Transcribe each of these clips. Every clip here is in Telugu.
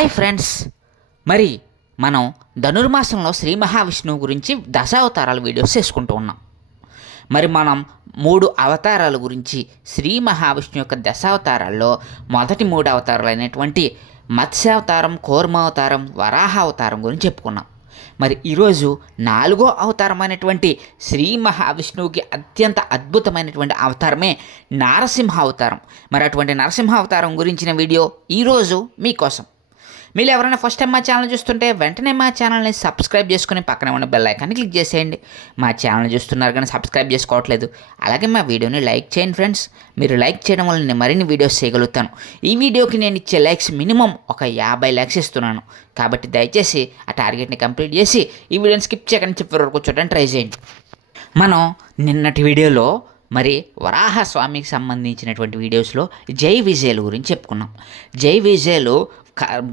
హాయ్ ఫ్రెండ్స్, మరి మనం ధనుర్మాసంలో శ్రీ మహావిష్ణువు గురించి దశావతారాల వీడియోస్ చేసుకుంటూ ఉన్నాం. మరి మనం 3 అవతారాల గురించి శ్రీ మహావిష్ణువు యొక్క దశావతారాల్లో మొదటి 3 అవతారాలు అయినటువంటి మత్స్యావతారం, కూర్మావతారం, వరాహ అవతారం గురించి చెప్పుకున్నాం. మరి ఈరోజు 4వ అవతారమైనటువంటి శ్రీ మహావిష్ణువుకి అత్యంత అద్భుతమైనటువంటి అవతారమే నారసింహ అవతారం. మరి అటువంటి నరసింహ అవతారం గురించిన వీడియో ఈరోజు మీకోసం. మీరు ఎవరైనా ఫస్ట్ టైం మా ఛానల్ చూస్తుంటే వెంటనే మా ఛానల్ని సబ్స్క్రైబ్ చేసుకుని పక్కనే ఉన్న బెల్ ఐకాన్ని క్లిక్ చేసేయండి. మా ఛానల్ చూస్తున్నారు కానీ సబ్స్క్రైబ్ చేసుకోవట్లేదు. అలాగే మా వీడియోని లైక్ చేయండి ఫ్రెండ్స్. మీరు లైక్ చేయడం వల్ల నేను మరిన్ని వీడియోస్ చేయగలుగుతాను. ఈ వీడియోకి నేను ఇచ్చే లైక్స్ మినిమం ఒక 50 లైక్స్ ఇస్తున్నాను. కాబట్టి దయచేసి ఆ టార్గెట్ని కంప్లీట్ చేసి ఈ వీడియోని స్కిప్ చేయకుండా చివరి వరకు చూడడానికి ట్రై చేయండి. మనం నిన్నటి వీడియోలో మరి వరాహ స్వామికి సంబంధించినటువంటి వీడియోస్లో జై విజయులు గురించి చెప్పుకున్నాం. జై విజయులు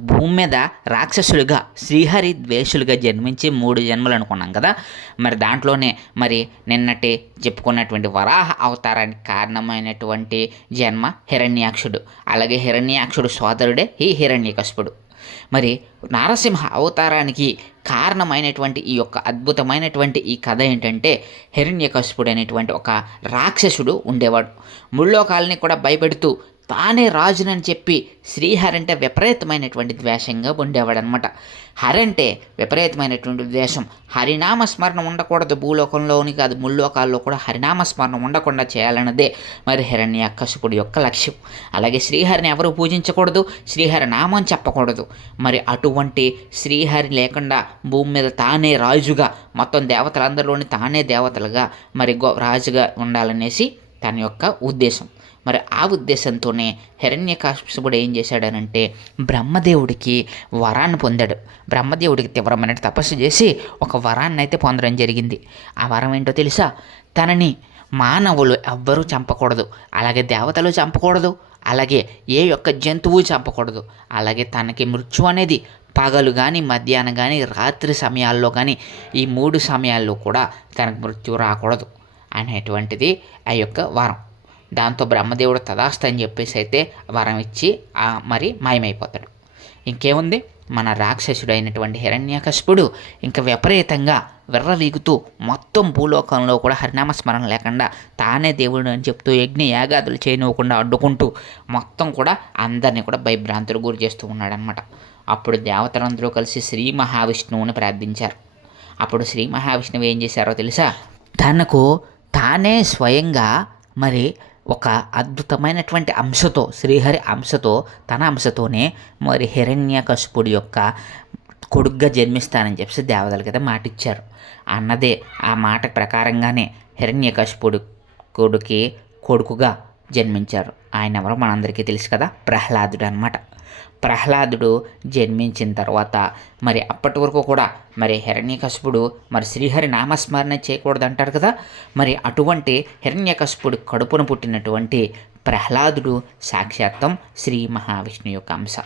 భూమి మీద రాక్షసులుగా శ్రీహరి ద్వేషులుగా జన్మించి 3 జన్మలు అనుకున్నాం కదా. మరి దాంట్లోనే మరి నిన్నటి చెప్పుకున్నటువంటి వరాహ అవతారానికి కారణమైనటువంటి జన్మ హిరణ్యాక్షుడు. అలాగే హిరణ్యాక్షుడు సోదరుడే ఈ హిరణ్యకశిపుడు. మరి నారసింహ అవతారానికి కారణమైనటువంటి ఈ యొక్క అద్భుతమైనటువంటి ఈ కథ ఏంటంటే, హిరణ్యకశిపుడు అనేటువంటి ఒక రాక్షసుడు ఉండేవాడు. ముల్లోకాలని కూడా భయపెడుతూ తానే రాజునని చెప్పి శ్రీహరి అంటే విపరీతమైనటువంటి ద్వేషంగా ఉండేవాడనమాట. హరి అంటే విపరీతమైనటువంటి ద్వేషం. హరినామ స్మరణ ఉండకూడదు, భూలోకంలోని కాదు ముల్లోకాల్లో కూడా హరినామ స్మరణ ఉండకుండా చేయాలన్నదే మరి హిరణ్యకశిపుడి యొక్క లక్ష్యం. అలాగే శ్రీహరిని ఎవరు పూజించకూడదు, శ్రీహరి నామం చెప్పకూడదు. మరి అటువంటి శ్రీహరి లేకుండా భూమి మీద తానే రాజుగా, మొత్తం దేవతలందరిలోని తానే దేవతలుగా మరి రాజుగా ఉండాలనేసి తన యొక్క ఉద్దేశం. మరి ఆ ఉద్దేశంతోనే హిరణ్యకశిపుడు ఏం చేశాడనంటే బ్రహ్మదేవుడికి వరాన్ని పొందాడు. బ్రహ్మదేవుడికి తీవ్రమైన తపస్సు చేసి ఒక వరాన్ని అయితే పొందడం జరిగింది. ఆ వరం ఏంటో తెలుసా? తనని మానవులు ఎవ్వరూ చంపకూడదు, అలాగే దేవతలు చంపకూడదు, అలాగే ఏ యొక్క జంతువు చంపకూడదు, అలాగే తనకి మృత్యు అనేది పగలు కానీ, మధ్యాహ్నం కానీ, రాత్రి సమయాల్లో కానీ, ఈ 3 సమయాల్లో కూడా తనకు మృత్యు రాకూడదు అనేటువంటిది ఆ యొక్క వరం. దాంతో బ్రహ్మదేవుడు తదాస్తు అని చెప్పేసి అయితే వరం ఇచ్చి మరి మాయమైపోతాడు. ఇంకేముంది, మన రాక్షసుడు అయినటువంటి హిరణ్యకశిపుడు ఇంకా విపరీతంగా విర్రవీగుతూ మొత్తం భూలోకంలో కూడా హరినామస్మరణ లేకుండా తానే దేవుడు అని చెప్తూ యజ్ఞ యాగాదులు చేయనివ్వకుండా అడ్డుకుంటూ మొత్తం కూడా అందరినీ కూడా భయభ్రాంతులు గురి చేస్తూ ఉన్నాడనమాట. అప్పుడు దేవతలందరూ కలిసి శ్రీ మహావిష్ణువుని ప్రార్థించారు. అప్పుడు శ్రీ మహావిష్ణువు ఏం చేశారో తెలుసా? తనకు తానే స్వయంగా మరి ఒక అద్భుతమైనటువంటి అంశతో, శ్రీహరి అంశతో, తన అంశతోనే మరి హిరణ్యకశిపుడి యొక్క కొడుగ్గా జన్మిస్తానని చెప్పేసి దేవతలకి అయితే మాట ఇచ్చారు. అన్నదే ఆ మాట ప్రకారంగానే హిరణ్యకశిపుడు కొడుకుగా జన్మించారు. ఆయన ఎవరో మనందరికీ తెలుసు కదా, ప్రహ్లాదుడు అనమాట. ప్రహ్లాదుడు జన్మించిన తర్వాత మరి అప్పటి వరకు కూడా మరి హిరణ్యకశిపుడు మరి శ్రీహరి నామస్మరణ చేయకూడదు అంటారు కదా. మరి అటువంటి హిరణ్యకశిపుడు కడుపున పుట్టినటువంటి ప్రహ్లాదుడు సాక్షాత్తం శ్రీ మహావిష్ణువు యొక్క అంశ.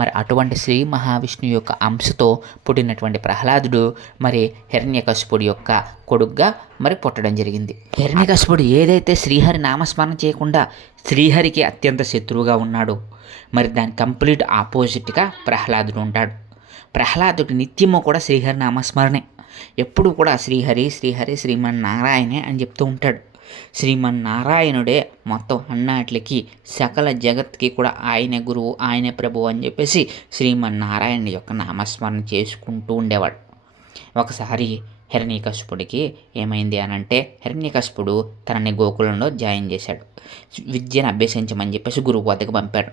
మరి అటువంటి శ్రీ మహావిష్ణువు యొక్క అంశతో పుట్టినటువంటి ప్రహ్లాదుడు మరి హిరణ్యకశిపుడి యొక్క కొడుగ్గా మరి పుట్టడం జరిగింది. హిరణ్యకశిపుడు ఏదైతే శ్రీహరి నామస్మరణ చేయకుండా శ్రీహరికి అత్యంత శత్రువుగా ఉన్నాడో, మరి దాని కంప్లీట్ ఆపోజిట్గా ప్రహ్లాదుడు ఉంటాడు. ప్రహ్లాదుడు నిత్యము కూడా శ్రీహరి నామస్మరణే, ఎప్పుడు కూడా శ్రీహరి శ్రీహరి శ్రీమన్నారాయణే అని చెప్తూ ఉంటాడు. శ్రీమన్నారాయణుడే మొత్తం అన్నాట్లకి సకల జగత్కి కూడా ఆయనే గురువు, ఆయనే ప్రభువు అని చెప్పేసి శ్రీమన్నారాయణ యొక్క నామస్మరణ చేసుకుంటూ ఉండేవాడు. ఒకసారి హిరణ్యకశిపుడికి ఏమైంది అనంటే, హిరణ్యకశిపుడు తనని గోకులంలో జాయిన్ చేశాడు. విద్యను అభ్యసించమని చెప్పేసి గురువు వద్దకు పంపాడు.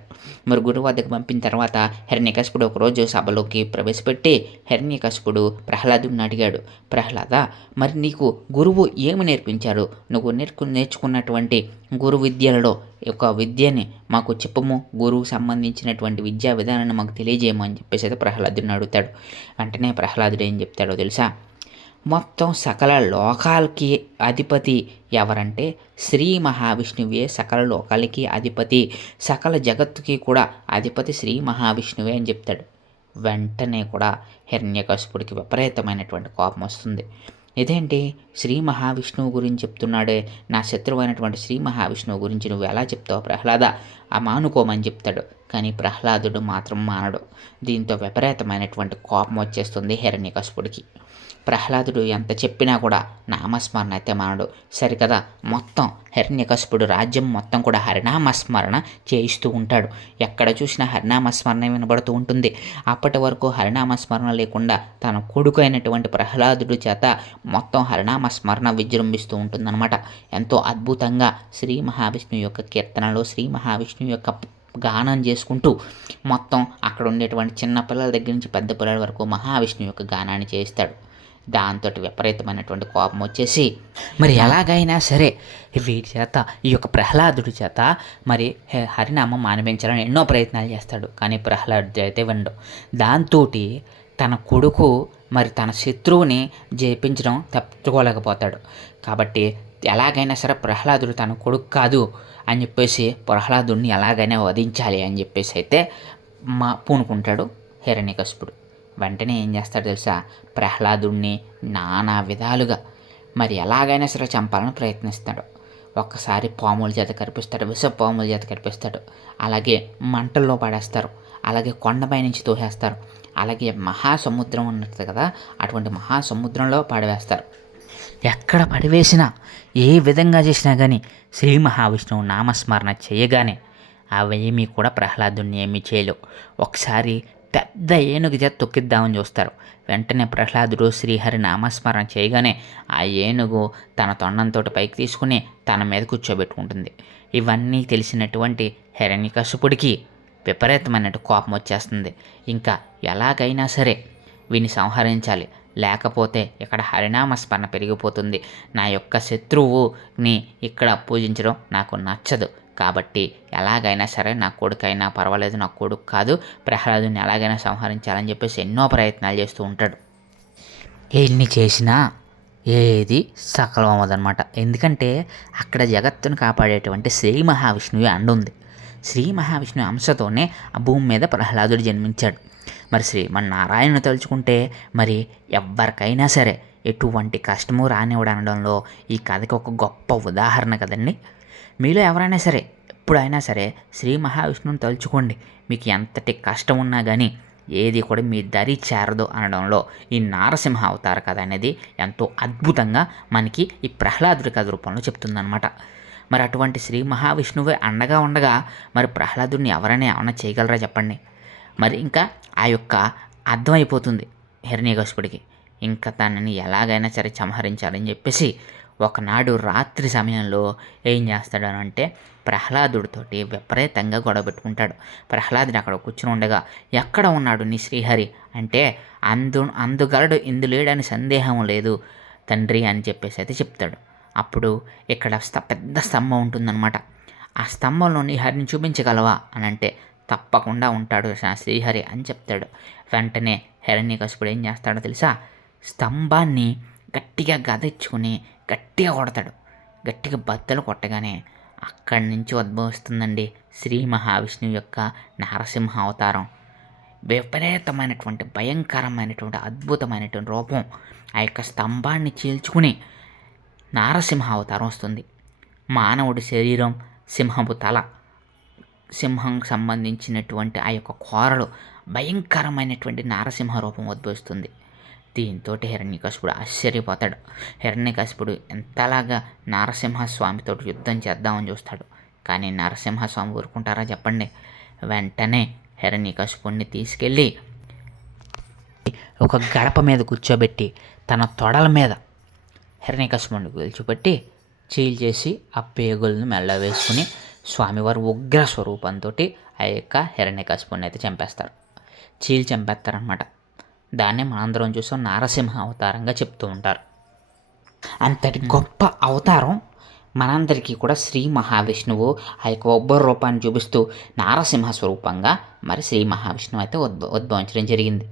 మరి గురువు వద్దకు పంపిన తర్వాత హిరణ్యకశిపుడు ఒకరోజు సభలోకి ప్రవేశపెట్టి హిరణ్యకశిపుడు ప్రహ్లాదుని అడిగాడు, ప్రహ్లాద, మరి నీకు గురువు ఏమి నేర్పించారు? నువ్వు నేర్చుకున్నటువంటి గురు విద్యలలో ఒక విద్యని మాకు చెప్పము, గురువుకు సంబంధించినటువంటి విద్యా విధానాన్ని మాకు తెలియజేయము అని చెప్పేసి అయితే ప్రహ్లాదుని అడుగుతాడు. వెంటనే ప్రహ్లాదుడు ఏం చెప్తాడో తెలుసా? మొత్తం సకల లోకాలకి అధిపతి ఎవరంటే శ్రీ మహావిష్ణువే సకల లోకాలకి అధిపతి, సకల జగత్తుకి కూడా అధిపతి శ్రీ మహావిష్ణువే అని చెప్తాడు. వెంటనే కూడా హిరణ్యకశిపుడికి విపరీతమైనటువంటి కోపం వస్తుంది. ఇదేంటి, శ్రీ మహావిష్ణువు గురించి చెప్తున్నాడే, నా శత్రువు అయినటువంటి శ్రీ మహావిష్ణువు గురించి నువ్వు ఎలా చెప్తావు ప్రహ్లాద మానుకోమని చెప్తాడు. కానీ ప్రహ్లాదుడు మాత్రం మానడు. దీంతో విపరీతమైనటువంటి కోపం వచ్చేస్తుంది హిరణ్యకశిపుడికి. ప్రహ్లాదుడు ఎంత చెప్పినా కూడా నామస్మరణ అయితే మానడు. సరికదా మొత్తం హిరణ్యకశిపుడు రాజ్యం మొత్తం కూడా హరినామస్మరణ చేయిస్తూ ఉంటాడు. ఎక్కడ చూసినా హరినామస్మరణ వినబడుతూ ఉంటుంది. అప్పటి వరకు హరినామస్మరణ లేకుండా తన కొడుకు అయినటువంటి ప్రహ్లాదుడి చేత మొత్తం హరినామస్మరణ విజృంభిస్తూ ఉంటుందన్నమాట. ఎంతో అద్భుతంగా శ్రీ మహావిష్ణువు యొక్క కీర్తనలు, శ్రీ మహావిష్ణువు యొక్క గానం చేసుకుంటూ మొత్తం అక్కడ ఉండేటువంటి చిన్న పిల్లల దగ్గర నుంచి పెద్ద పిల్లల వరకు మహావిష్ణువు యొక్క గానాన్ని చేయిస్తాడు. దాంతో విపరీతమైనటువంటి కోపం వచ్చేసి మరి ఎలాగైనా సరే వీటి చేత, ఈ యొక్క ప్రహ్లాదుడి చేత మరి హరినామం మానిపించాలని ఎన్నో ప్రయత్నాలు చేస్తాడు. కానీ ప్రహ్లాదుడు అయితే వినడు. దాంతో తన కొడుకు మరి తన శత్రువుని జయించడం తప్పుకోలేకపోతాడు. కాబట్టి ఎలాగైనా సరే ప్రహ్లాదుడు తన కొడుకు కాదు అని చెప్పేసి ప్రహ్లాదుడిని ఎలాగైనా వధించాలి అని చెప్పేసి అయితే పూనుకుంటాడు హిరణ్యకశిపుడు. వెంటనే ఏం చేస్తాడు తెలుసా, ప్రహ్లాదుడిని నానా విధాలుగా మరి ఎలాగైనా సరే చంపాలని ప్రయత్నిస్తాడు. ఒక్కసారి పాముల చేత కనిపిస్తాడు, విష పాముల చేత కనిపిస్తాడు. అలాగే మంటల్లో పడేస్తారు, అలాగే కొండపై నుంచి తోసేస్తారు, అలాగే మహాసముద్రం ఉన్నది కదా, అటువంటి మహాసముద్రంలో పడవేస్తారు. ఎక్కడ పడివేసినా, ఏ విధంగా చేసినా కానీ శ్రీ మహావిష్ణువు నామస్మరణ చేయగానే అవేమీ కూడా ప్రహ్లాదుని ఏమీ చేయలేవు. ఒకసారి పెద్ద ఏనుగు చేత తొక్కిద్దామని చూస్తారు. వెంటనే ప్రహ్లాదుడు శ్రీహరి నామస్మరణ చేయగానే ఆ ఏనుగు తన తొండంతో పైకి తీసుకుని తన మీద కూర్చోబెట్టుకుంటుంది. ఇవన్నీ తెలిసినటువంటి హిరణ్యకశిపుడికి విపరీతమైనట్టు కోపం వచ్చేస్తుంది. ఇంకా ఎలాగైనా సరే వీని సంహరించాలి, లేకపోతే ఇక్కడ హరినామస్మరణ పెరిగిపోతుంది. నా యొక్క శత్రువుని ఇక్కడ పూజించడం నాకు నచ్చదు. కాబట్టి ఎలాగైనా సరే నా కొడుకైనా పర్వాలేదు, నా కొడుకు కాదు, ప్రహ్లాదుని ఎలాగైనా సంహరించాలని చెప్పేసి ఎన్నో ప్రయత్నాలు చేస్తూ ఉంటాడు. ఎన్ని చేసినా ఏది సఫలం అవ్వదన్నమాట. ఎందుకంటే అక్కడ జగత్తును కాపాడేటువంటి శ్రీ మహావిష్ణువు అండ ఉంది. శ్రీ మహావిష్ణువు అంశతోనే ఆ భూమి మీద ప్రహ్లాదుడు జన్మించాడు. మరి శ్రీమన్నారాయణను తలుచుకుంటే మరి ఎవరికైనా సరే ఎటువంటి కష్టము రానివ్వడనడంలో ఈ కథకి ఒక గొప్ప ఉదాహరణ కదండి. మీలో ఎవరైనా సరే ఎప్పుడైనా సరే శ్రీ మహావిష్ణువుని తలుచుకోండి, మీకు ఎంతటి కష్టం ఉన్నా కానీ ఏది కూడా మీ దరి చేరదు అనడంలో ఈ నారసింహ అవతార కథ అనేది ఎంతో అద్భుతంగా మనకి ఈ ప్రహ్లాదుడి కథ రూపంలో చెప్తుందన్నమాట. మరి అటువంటి శ్రీ మహావిష్ణువే అండగా ఉండగా మరి ప్రహ్లాదుడిని ఎవరైనా ఏమైనా చేయగలరా చెప్పండి. మరి ఇంకా ఆ యొక్క అర్థమైపోతుంది హిరణ్యకశిపుడికి. ఇంకా తనని ఎలాగైనా సరే సంహరించాలని చెప్పేసి ఒకనాడు రాత్రి సమయంలో ఏం చేస్తాడనంటే ప్రహ్లాదుడితోటి విపరీతంగా గొడవ పెట్టుకుంటాడు. ప్రహ్లాదుడు అక్కడ కూర్చుని ఉండగా, ఎక్కడ ఉన్నాడు నీ శ్రీహరి అంటే, అందుగలడు ఇందులేడని సందేహం లేదు తండ్రి అని చెప్పేసి అయితే చెప్తాడు. అప్పుడు ఇక్కడ పెద్ద స్తంభం ఉంటుందన్నమాట. ఆ స్తంభంలో నీ హరిని చూపించగలవా అని అంటే, తప్పకుండా ఉంటాడు నా శ్రీహరి అని చెప్తాడు. వెంటనే హిరణ్యకశిపుడు ఏం చేస్తాడో తెలుసా, స్తంభాన్ని గట్టిగా గదెచ్చుకుని గట్టిగా కొడతాడు. గట్టిగా బద్దలు కొట్టగానే అక్కడి నుంచి ఉద్భవిస్తుందండి శ్రీ మహావిష్ణువు యొక్క నరసింహ అవతారం. విపరీతమైనటువంటి భయంకరమైనటువంటి అద్భుతమైనటువంటి రూపం. ఆ యొక్క స్తంభాన్ని చీల్చుకుని నారసింహ అవతారం వస్తుంది. మానవుడి శరీరం, సింహపు తల, సింహం సంబంధించినటువంటి ఆ యొక్క కోరలు, భయంకరమైనటువంటి నారసింహ రూపం ఉద్భవిస్తుంది. దీంతో హిరణ్యకశిపుడు ఆశ్చర్యపోతాడు. హిరణ్యకశిపుడు ఎంతలాగా నరసింహస్వామితో యుద్ధం చేద్దామని చూస్తాడు. కానీ నరసింహస్వామి ఊరుకుంటారా చెప్పండి. వెంటనే హిరణ్యకశిపుడిని తీసుకెళ్ళి ఒక గడప మీద కూర్చోబెట్టి తన తొడల మీద హిరణ్యకశిపుడిని కూర్చోబెట్టి చీల్చేసి ఆ పేగులను మెల్ల వేసుకుని స్వామివారు ఉగ్ర స్వరూపంతో ఆ యొక్క హిరణ్యకశిపుడిని అయితే చంపేస్తారు. చంపేస్తారనమాట. దాన్నే మనందరం చూసాం నారసింహ అవతారంగా చెప్తూ ఉంటారు. అంతటి గొప్ప అవతారం మనందరికీ కూడా శ్రీ మహావిష్ణువు ఆ యొక్క ఉగ్ర రూపాన్ని చూపిస్తూ నారసింహ స్వరూపంగా మరి శ్రీ మహావిష్ణువు అయితే ఉద్భవించడం జరిగింది.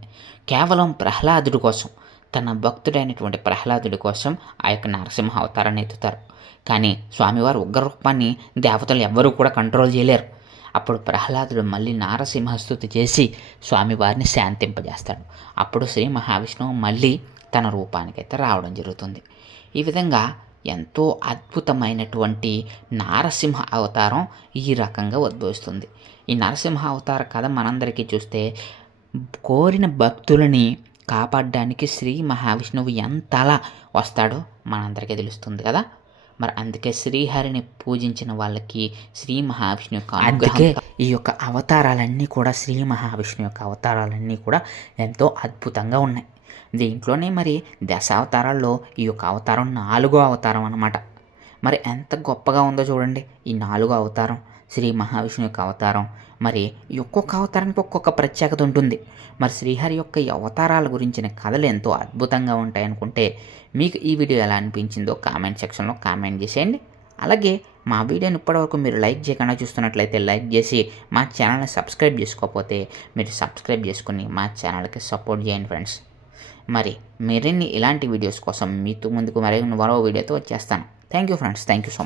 కేవలం ప్రహ్లాదుడి కోసం, తన భక్తుడైనటువంటి ప్రహ్లాదుడి కోసం ఆ యొక్క నరసింహ అవతారాన్ని ఎత్తుతారు. కానీ స్వామివారి ఉగ్ర రూపాన్ని దేవతలు ఎవ్వరూ కూడా కంట్రోల్ చేయలేరు. అప్పుడు ప్రహ్లాదుడు మళ్ళీ నారసింహస్తుతి చేసి స్వామివారిని శాంతింపజేస్తాడు. అప్పుడు శ్రీ మహావిష్ణువు మళ్ళీ తన రూపానికైతే రావడం జరుగుతుంది. ఈ విధంగా ఎంతో అద్భుతమైనటువంటి నారసింహ అవతారం ఈ రకంగా ఉద్భవిస్తుంది. ఈ నరసింహ అవతార కథ మనందరికీ చూస్తే కోరిన భక్తులని కాపాడడానికి శ్రీ మహావిష్ణువు ఎంతలా వస్తాడో మనందరికీ తెలుస్తుంది కదా. మరి అందుకే శ్రీహరిని పూజించిన వాళ్ళకి శ్రీ మహావిష్ణు యొక్క అందుకే ఈ యొక్క అవతారాలన్నీ కూడా శ్రీ మహావిష్ణు యొక్క అవతారాలన్నీ కూడా ఎంతో అద్భుతంగా ఉన్నాయి. దీంట్లోనే మరి దశావతారాల్లో ఈ యొక్క అవతారం 4వ అవతారం అన్నమాట. మరి ఎంత గొప్పగా ఉందో చూడండి. ఈ 4వ అవతారం శ్రీ మహావిష్ణు యొక్క అవతారం. మరి ఒక్కొక్క అవతారానికి ఒక్కొక్క ప్రత్యేకత ఉంటుంది. మరి శ్రీహరి యొక్క ఈ అవతారాల గురించిన కథలు ఎంతో అద్భుతంగా ఉంటాయనుకుంటే మీకు ఈ వీడియో ఎలా అనిపించిందో కామెంట్ సెక్షన్లో కామెంట్ చేసేయండి. అలాగే మా వీడియోని ఇప్పటివరకు మీరు లైక్ చేయకుండా చూస్తున్నట్లయితే లైక్ చేసి మా ఛానల్ని సబ్స్క్రైబ్ చేసుకోకపోతే మీరు సబ్స్క్రైబ్ చేసుకుని మా ఛానల్కి సపోర్ట్ చేయండి ఫ్రెండ్స్. మరి మరిన్ని ఇలాంటి వీడియోస్ కోసం మీతో ముందుకు మరో వీడియోతో వచ్చేస్తాను. Thank you friends. Thank you so much.